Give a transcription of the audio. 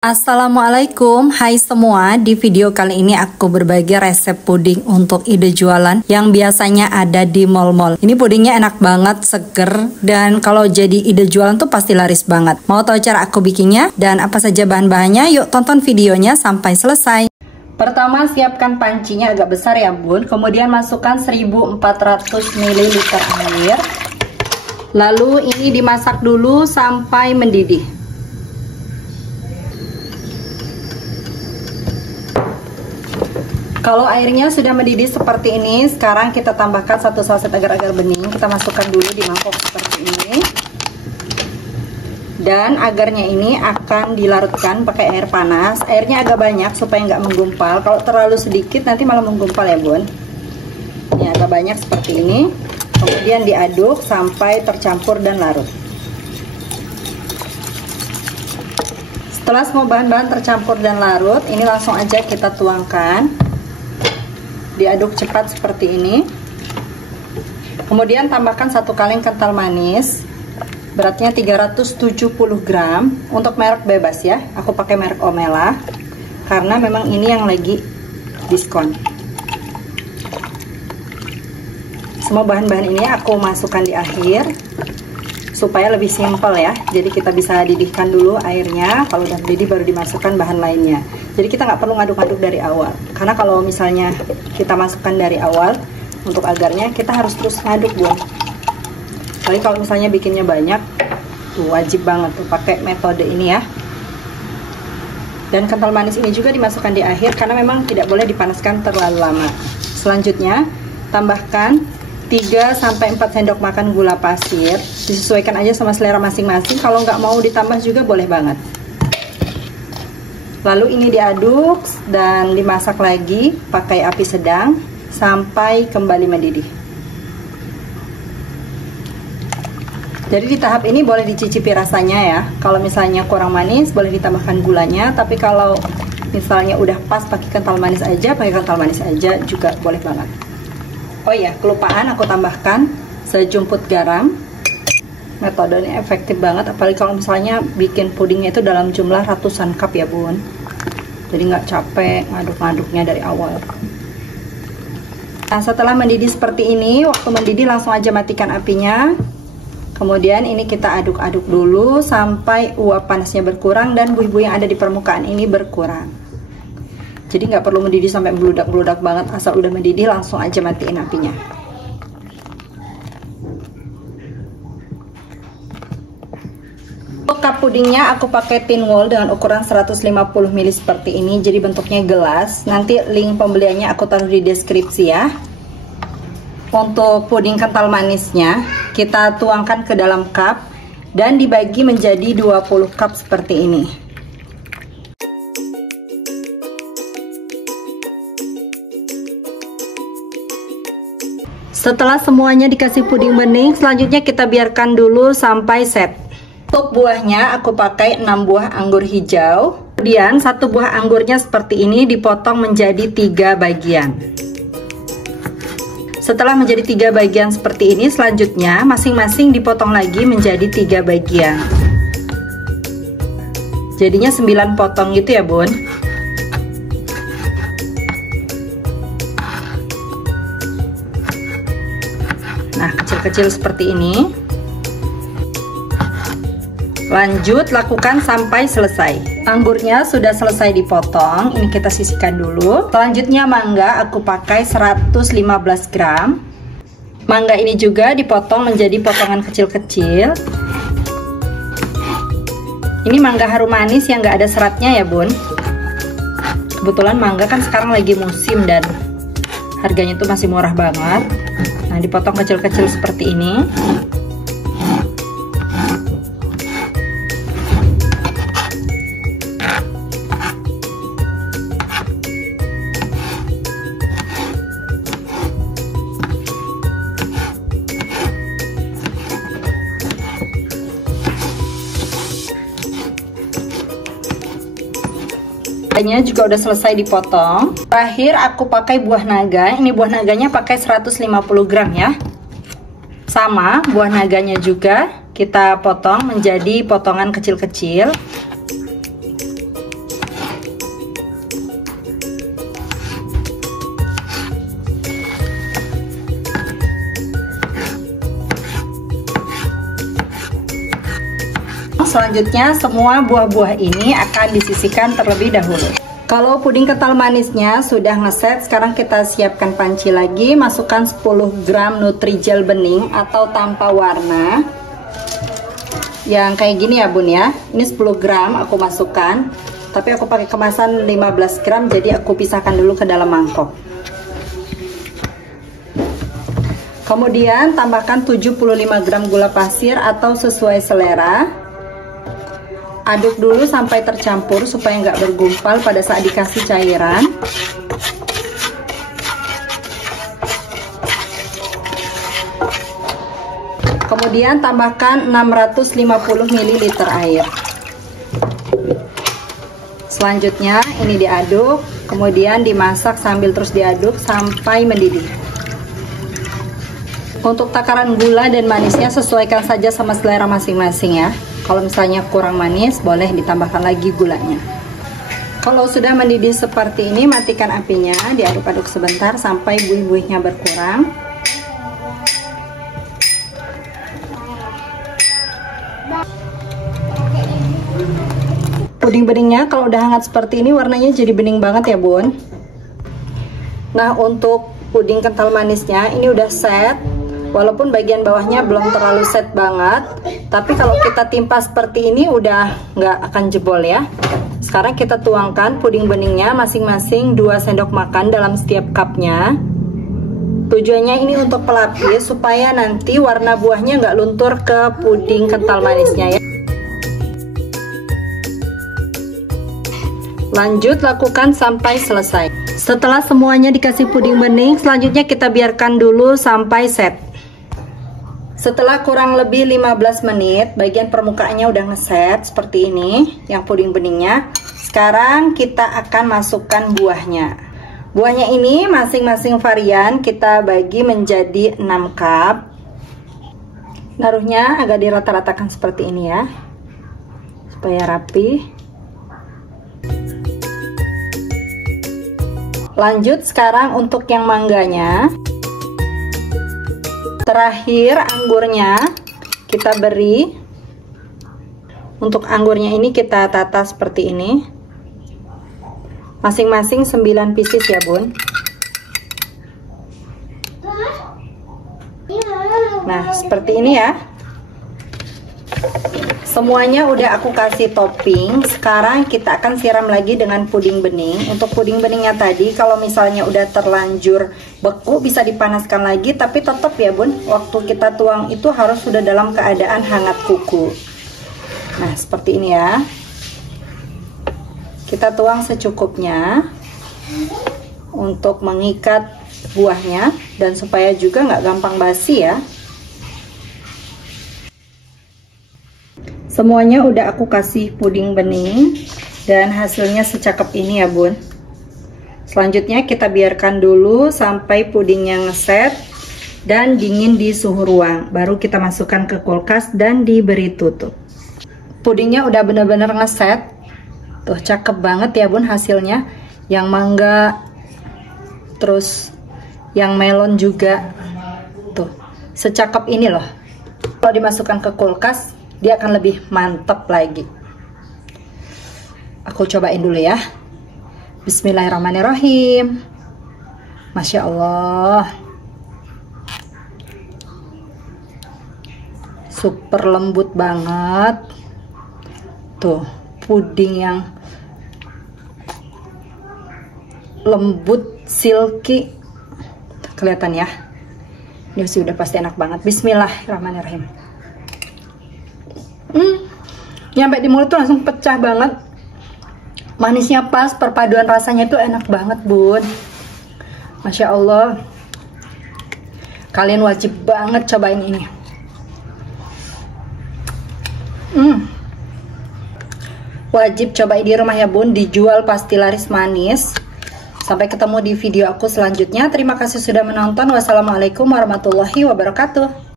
Assalamualaikum, hai semua. Di video kali ini aku berbagi resep puding untuk ide jualan yang biasanya ada di mall-mall. Ini pudingnya enak banget, seger, dan kalau jadi ide jualan tuh pasti laris banget. Mau tahu cara aku bikinnya dan apa saja bahan-bahannya? Yuk tonton videonya sampai selesai. Pertama, siapkan pancinya agak besar ya bun. Kemudian masukkan 1400 ml air. Lalu ini dimasak dulu sampai mendidih. Kalau airnya sudah mendidih seperti ini, sekarang kita tambahkan 1 saset agar-agar bening. Kita masukkan dulu di mangkok seperti ini. Dan agarnya ini akan dilarutkan pakai air panas. Airnya agak banyak supaya nggak menggumpal. Kalau terlalu sedikit nanti malah menggumpal ya bun. Ini agak banyak seperti ini. Kemudian diaduk sampai tercampur dan larut. Setelah semua bahan-bahan tercampur dan larut, ini langsung aja kita tuangkan. Diaduk cepat seperti ini. Kemudian tambahkan 1 kaleng kental manis, beratnya 370 gram. Untuk merek bebas ya, aku pakai merek Omela karena memang ini yang lagi diskon. Semua bahan-bahan ini aku masukkan di akhir supaya lebih simpel ya. Jadi kita bisa didihkan dulu airnya, kalau udah mendidih baru dimasukkan bahan lainnya. Jadi kita nggak perlu ngaduk-aduk dari awal, karena kalau misalnya kita masukkan dari awal untuk agarnya, kita harus terus ngaduk bun. Tapi kalau misalnya bikinnya banyak, tuh wajib banget tuh pakai metode ini ya. Dan kental manis ini juga dimasukkan di akhir karena memang tidak boleh dipanaskan terlalu lama. Selanjutnya tambahkan 3-4 sendok makan gula pasir. Disesuaikan aja sama selera masing-masing. Kalau nggak mau ditambah juga boleh banget. Lalu ini diaduk dan dimasak lagi pakai api sedang sampai kembali mendidih. Jadi di tahap ini boleh dicicipi rasanya ya. Kalau misalnya kurang manis boleh ditambahkan gulanya. Tapi kalau misalnya udah pas pakai kental manis aja juga boleh banget. Oh iya, kelupaan aku tambahkan sejumput garam. Metodenya efektif banget, apalagi kalau misalnya bikin pudingnya itu dalam jumlah ratusan cup ya bun. Jadi nggak capek ngaduk-ngaduknya dari awal. Nah, setelah mendidih seperti ini, waktu mendidih langsung aja matikan apinya. Kemudian ini kita aduk-aduk dulu sampai uap panasnya berkurang dan buih-buih yang ada di permukaan ini berkurang. Jadi nggak perlu mendidih sampai meludak-meludak banget, asal udah mendidih langsung aja matiin apinya. Untuk cup pudingnya aku pakai tin wall dengan ukuran 150 ml seperti ini, jadi bentuknya gelas. Nanti link pembeliannya aku taruh di deskripsi ya. Untuk puding kental manisnya kita tuangkan ke dalam cup dan dibagi menjadi 20 cup seperti ini. Setelah semuanya dikasih puding bening, selanjutnya kita biarkan dulu sampai set. Untuk buahnya aku pakai 6 buah anggur hijau. Kemudian 1 buah anggurnya seperti ini dipotong menjadi 3 bagian. Setelah menjadi 3 bagian seperti ini, selanjutnya masing-masing dipotong lagi menjadi 3 bagian. Jadinya 9 potong gitu ya bun. Nah, kecil-kecil seperti ini. Lanjut lakukan sampai selesai. Anggurnya sudah selesai dipotong. Ini kita sisihkan dulu. Selanjutnya mangga aku pakai 115 gram. Mangga ini juga dipotong menjadi potongan kecil-kecil. Ini mangga harum manis yang nggak ada seratnya ya bun. Kebetulan mangga kan sekarang lagi musim dan harganya tuh masih murah banget. Nah, dipotong kecil-kecil seperti ini. Naganya juga udah selesai dipotong. Terakhir aku pakai buah naga. Ini buah naganya pakai 150 gram ya. Sama buah naganya juga kita potong menjadi potongan kecil-kecil. selanjutnya semua buah-buah ini akan disisihkan terlebih dahulu. Kalau puding kental manisnya sudah ngeset, sekarang kita siapkan panci lagi. Masukkan 10 gram Nutrijel bening atau tanpa warna. Yang kayak gini ya bun ya. Ini 10 gram aku masukkan. Tapi aku pakai kemasan 15 gram, jadi aku pisahkan dulu ke dalam mangkok. Kemudian tambahkan 75 gram gula pasir atau sesuai selera. Aduk dulu sampai tercampur supaya nggak bergumpal pada saat dikasih cairan. Kemudian tambahkan 650 ml air. Selanjutnya ini diaduk, kemudian dimasak sambil terus diaduk sampai mendidih. Untuk takaran gula dan manisnya sesuaikan saja sama selera masing-masing ya. Kalau misalnya kurang manis, boleh ditambahkan lagi gulanya. Kalau sudah mendidih seperti ini, matikan apinya, diaduk-aduk sebentar sampai buih-buihnya berkurang. Puding beningnya kalau udah hangat seperti ini warnanya jadi bening banget ya bun. Nah, untuk puding kental manisnya ini udah set. Walaupun bagian bawahnya belum terlalu set banget, tapi kalau kita timpa seperti ini udah nggak akan jebol ya. Sekarang kita tuangkan puding beningnya masing-masing 2 sendok makan dalam setiap cupnya. Tujuannya ini untuk pelapis supaya nanti warna buahnya nggak luntur ke puding kental manisnya ya. Lanjut lakukan sampai selesai. Setelah semuanya dikasih puding bening, selanjutnya kita biarkan dulu sampai set. Setelah kurang lebih 15 menit, bagian permukaannya udah ngeset seperti ini, yang puding beningnya. Sekarang kita akan masukkan buahnya. Buahnya ini masing-masing varian kita bagi menjadi 6 cup. Naruhnya agak dirata-ratakan seperti ini ya, supaya rapi. Lanjut sekarang untuk yang mangganya. Terakhir anggurnya kita beri. Untuk anggurnya ini kita tata seperti ini. Masing-masing 9 pieces ya bun. Nah seperti ini ya. Semuanya udah aku kasih topping. Sekarang kita akan siram lagi dengan puding bening. Untuk puding beningnya tadi kalau misalnya udah terlanjur beku bisa dipanaskan lagi, tapi tetap ya bun, waktu kita tuang itu harus sudah dalam keadaan hangat kuku. Nah seperti ini ya. Kita tuang secukupnya untuk mengikat buahnya dan supaya juga nggak gampang basi ya. Semuanya udah aku kasih puding bening dan hasilnya secakep ini ya bun. Selanjutnya kita biarkan dulu sampai pudingnya ngeset dan dingin di suhu ruang. Baru kita masukkan ke kulkas dan diberi tutup. Pudingnya udah bener-bener ngeset. Tuh cakep banget ya bun hasilnya. Yang mangga, terus yang melon juga. Tuh secakep ini loh. Kalau dimasukkan ke kulkas dia akan lebih mantep lagi. Aku cobain dulu ya. Bismillahirrahmanirrahim. Masya Allah. Super lembut banget. Tuh, puding yang lembut, silky. Kelihatan ya. Ini sudah pasti enak banget. Bismillahirrahmanirrahim. Nyampe di mulut tuh langsung pecah banget. Manisnya pas, perpaduan rasanya tuh enak banget bun. Masya Allah. Kalian wajib banget cobain ini. Wajib cobain di rumah ya bun. Dijual pasti laris manis. Sampai ketemu di video aku selanjutnya. Terima kasih sudah menonton. Wassalamualaikum warahmatullahi wabarakatuh.